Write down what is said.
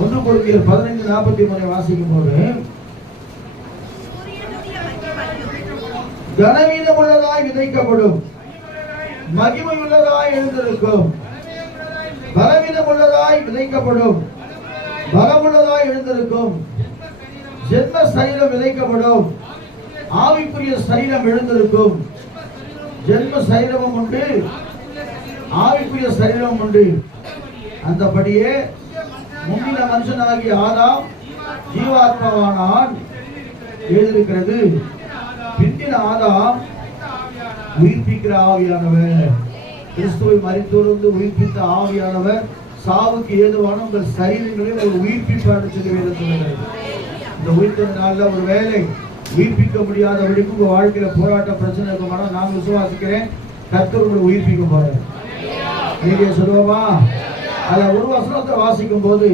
1 கொரிந்தியர் 15:43 வாசிக்கும் போது, கனவீனம் உள்ளதாய் விதைக்கப்படும், மகிமை உள்ளதாய் எழுந்திருக்கும். பலவீனம் உள்ளதாய் விதைக்கப்படும், பலமுள்ளதாய் எழுந்திருக்கும். ஜென்ம சரீரம் விதைக்கப்படும், ஆவிக்குரிய சரீரம் எழுந்திருக்கும். ஜென்ம சரீரமும் உண்டு, ஆவிக்குரிய சரீரம் உண்டு. அந்தபடியே முந்தின மனுஷனாகிய ஆதாம் ஜீவாத்மாவானான் எழுதியிருக்கிறது. பிந்தின ஆதாம் உயிர்ப்பிக்கிற ஆவியானவர், கிறிஸ்துவை மரித்தோர்ந்து உயிர்ப்பித்த ஆவியானவர் சாவுக்கு ஏதுவான உங்கள் சரீரங்களில் ஒரு உயிர்ப்பிப்பார் சொல்லி வேதத்தில். இந்த உயிர்த்த நாளில் ஒரு வேலை உயிர்ப்பிக்க முடியாதபடிக்கு உங்க வாழ்க்கையில போராட்ட பிரச்சனை இருக்குமானா நான் விசுவாசிக்கிறேன், கர்த்தர் உங்களை உயிர்ப்பிக்க போறார். நீங்க சொல்லுவோமா? அதுல ஒரு வசனத்தை வாசிக்கும் போது